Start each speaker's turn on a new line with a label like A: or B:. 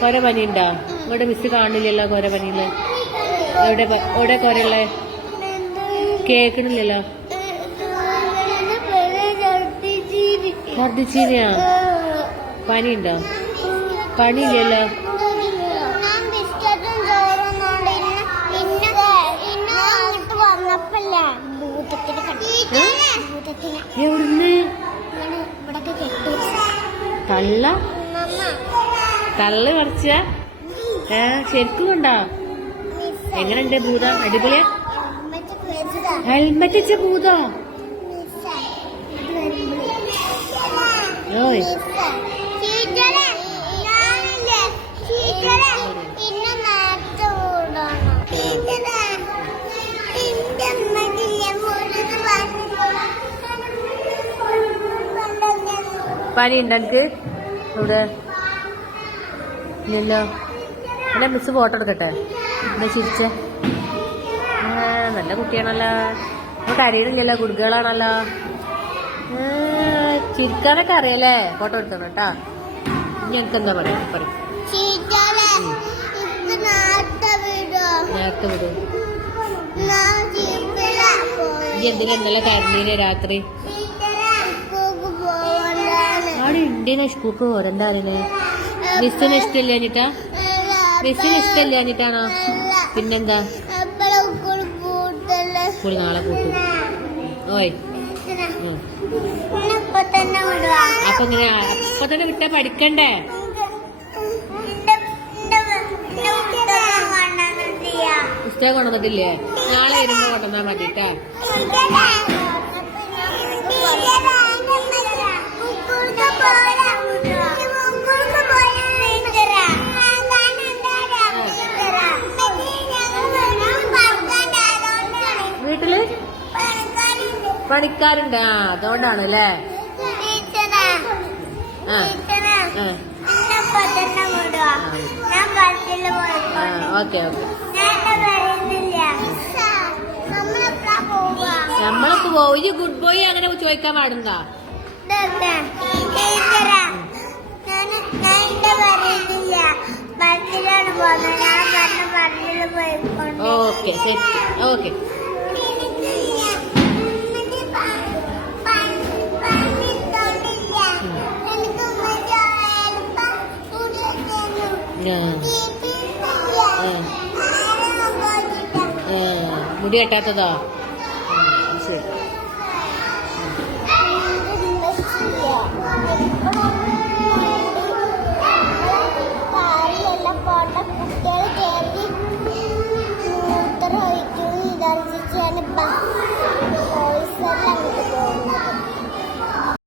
A: കൊര പനി ഉണ്ടോ ഇവിടെ മിസ് കാണില്ലല്ലോ കൊര പനിയിൽ എവിടെ എവിടെ കൊരയുള്ളേ കേക്കണില്ലല്ലോ ഛർദിച്ചീനയാ പനി ഉണ്ടോ പനിയില്ലല്ലോ എവിടുന്ന്? തള്ള? തള്ള് പറിച്ച ഏ ശരിക്കും ഉണ്ടോ എങ്ങനെയുണ്ട് ഭൂതം? അടിപൊളിയാ? ഹെൽമെറ്റ് വെച്ച ഭൂതോ? ഓയ്. പനി ഉണ്ടെനിക്ക് ഇവിടെ. ഇല്ലല്ലോ എന്നെ മിസ് ഫോട്ടോ എടുക്കട്ടെ? എന്നാ ചിരിച്ചേ. നല്ല കുട്ടിയാണല്ലോ. നമുക്ക് കരയണില്ലല്ലോ കുടുക്കുകളാണല്ലോ ചിരിക്കാനൊക്കെ അറിയല്ലേ? ഫോട്ടോ എടുക്കണം കേട്ടാ. എനിക്ക് എന്താ പറയാ? പറയും.
B: നേരത്തെ വിടോ.
A: എന്തിനാ ഇന്നലെ കരഞ്ഞീനെ രാത്രി? അവിടെ ഉണ്ട് സ്കൂൾക്ക് പോരണ്ട അറിയണേ മിസ്സിന് ഇഷ്ടമില്ല അനിട്ടാ മിസ്സിന് ഇഷ്ടമില്ല അനിട്ടാണോ പിന്നെന്താ?
B: സ്കൂൾ
A: നാളെ കൂട്ടും. ഓയ്. അപ്പൊ ഇങ്ങനെ അപ്പൊ തന്നെ വിട്ടാ പഠിക്കണ്ടേ? പുസ്തകം കൊണ്ടുവന്നിട്ടില്ലേ? നാളെ വരുമ്പോ കൊണ്ടുവന്നാ മതി കേട്ടാ പണിക്കാരുണ്ട്. ആ അതുകൊണ്ടാണ് അല്ലേ ഓക്കെ ഓക്കെ. നമ്മളൊക്കെ പോയി ഈ ഗുഡ് ബോയ് അങ്ങനെ ചോദിക്കാൻ പാടുണ്ടോ? ഓക്കെ ശരി ഓക്കെ. മുടി കെട്ടാത്തതോ ശരി.